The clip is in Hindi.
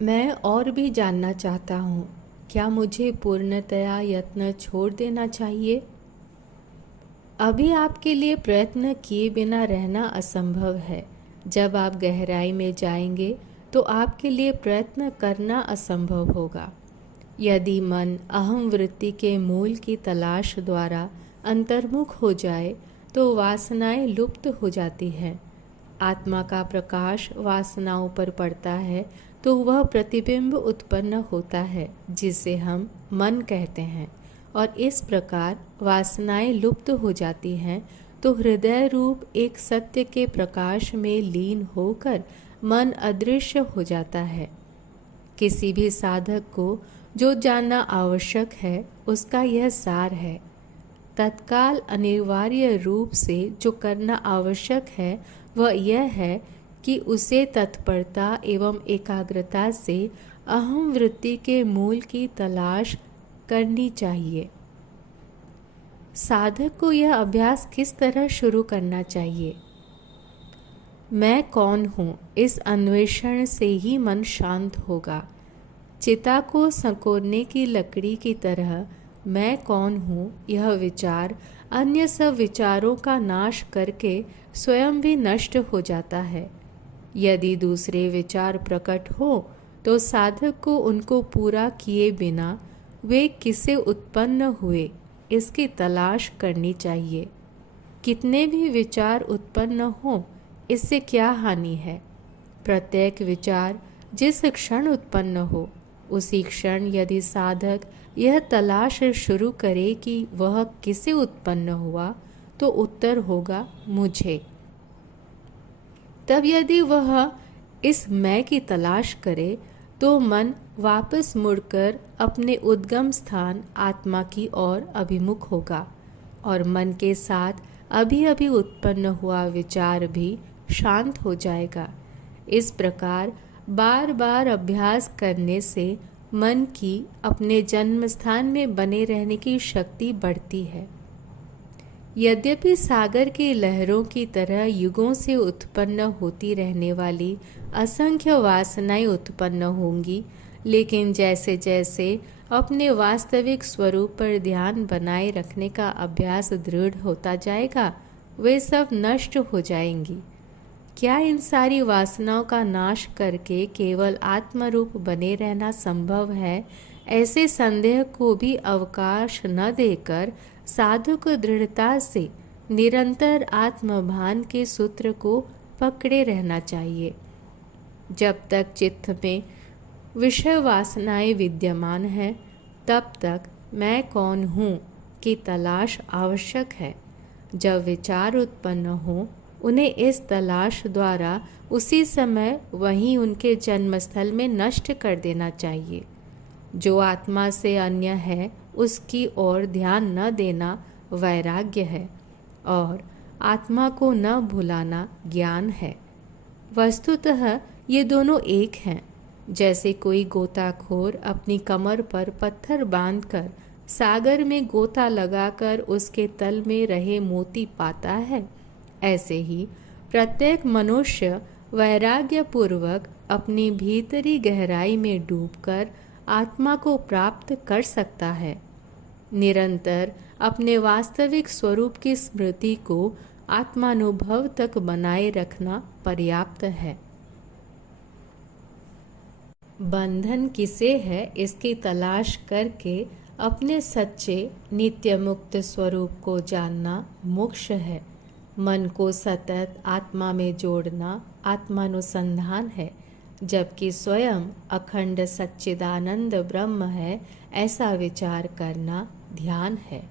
मैं और भी जानना चाहता हूँ, क्या मुझे पूर्णतया यत्न छोड़ देना चाहिए? अभी आपके लिए प्रयत्न किए बिना रहना असंभव है। जब आप गहराई में जाएंगे तो आपके लिए प्रयत्न करना असंभव होगा। यदि मन अहम वृत्ति के मूल की तलाश द्वारा अंतर्मुख हो जाए तो वासनाएं लुप्त हो जाती हैं। आत्मा का प्रकाश वासनाओं पर पड़ता है तो वह प्रतिबिंब उत्पन्न होता है जिसे हम मन कहते हैं, और इस प्रकार वासनाएं लुप्त हो जाती हैं तो हृदय रूप एक सत्य के प्रकाश में लीन होकर मन अदृश्य हो जाता है। किसी भी साधक को जो जानना आवश्यक है उसका यह सार है। तत्काल अनिवार्य रूप से जो करना आवश्यक है वह यह है कि उसे तत्परता एवं एकाग्रता से अहम वृत्ति के मूल की तलाश करनी चाहिए। साधक को यह अभ्यास किस तरह शुरू करना चाहिए? मैं कौन हूँ, इस अन्वेषण से ही मन शांत होगा। चिता को संकोरने की लकड़ी की तरह मैं कौन हूँ यह विचार अन्य सब विचारों का नाश करके स्वयं भी नष्ट हो जाता है। यदि दूसरे विचार प्रकट हो तो साधक को उनको पूरा किए बिना वे किसे उत्पन्न हुए इसकी तलाश करनी चाहिए। कितने भी विचार उत्पन्न हो इससे क्या हानि है? प्रत्येक विचार जिस क्षण उत्पन्न हो उसी क्षण यदि साधक यह तलाश शुरू करे कि वह किसे उत्पन्न हुआ तो उत्तर होगा मुझे। तब यदि वह इस मैं की तलाश करे तो मन वापस मुड़कर अपने उद्गम स्थान आत्मा की ओर अभिमुख होगा और मन के साथ अभी अभी उत्पन्न हुआ विचार भी शांत हो जाएगा। इस प्रकार बार बार अभ्यास करने से मन की अपने जन्म स्थान में बने रहने की शक्ति बढ़ती है। यद्यपि सागर की लहरों की तरह युगों से उत्पन्न होती रहने वाली असंख्य वासनाएं उत्पन्न होंगी, लेकिन जैसे जैसे अपने वास्तविक स्वरूप पर ध्यान बनाए रखने का अभ्यास दृढ़ होता जाएगा वे सब नष्ट हो जाएंगी। क्या इन सारी वासनाओं का नाश करके केवल आत्मरूप बने रहना संभव है? ऐसे संदेह को भी अवकाश न देकर साधु को दृढ़ता से निरंतर आत्मभान के सूत्र को पकड़े रहना चाहिए। जब तक चित्त में विषय वासनाएं विद्यमान है तब तक मैं कौन हूँ की तलाश आवश्यक है। जब विचार उत्पन्न हो उन्हें इस तलाश द्वारा उसी समय वहीं उनके जन्मस्थल में नष्ट कर देना चाहिए। जो आत्मा से अन्य है उसकी ओर ध्यान न देना वैराग्य है और आत्मा को न भुलाना ज्ञान है। वस्तुतः ये दोनों एक हैं। जैसे कोई गोताखोर अपनी कमर पर पत्थर बांधकर सागर में गोता लगाकर उसके तल में रहे मोती पाता है, ऐसे ही प्रत्येक मनुष्य वैराग्य पूर्वक अपनी भीतरी गहराई में डूबकर आत्मा को प्राप्त कर सकता है। निरंतर अपने वास्तविक स्वरूप की स्मृति को आत्मानुभव तक बनाए रखना पर्याप्त है। बंधन किसे है इसकी तलाश करके अपने सच्चे नित्य मुक्त स्वरूप को जानना मोक्ष है। मन को सतत आत्मा में जोड़ना आत्मानुसंधान है, जबकि स्वयं अखंड सच्चिदानंद ब्रह्म है ऐसा विचार करना ध्यान है।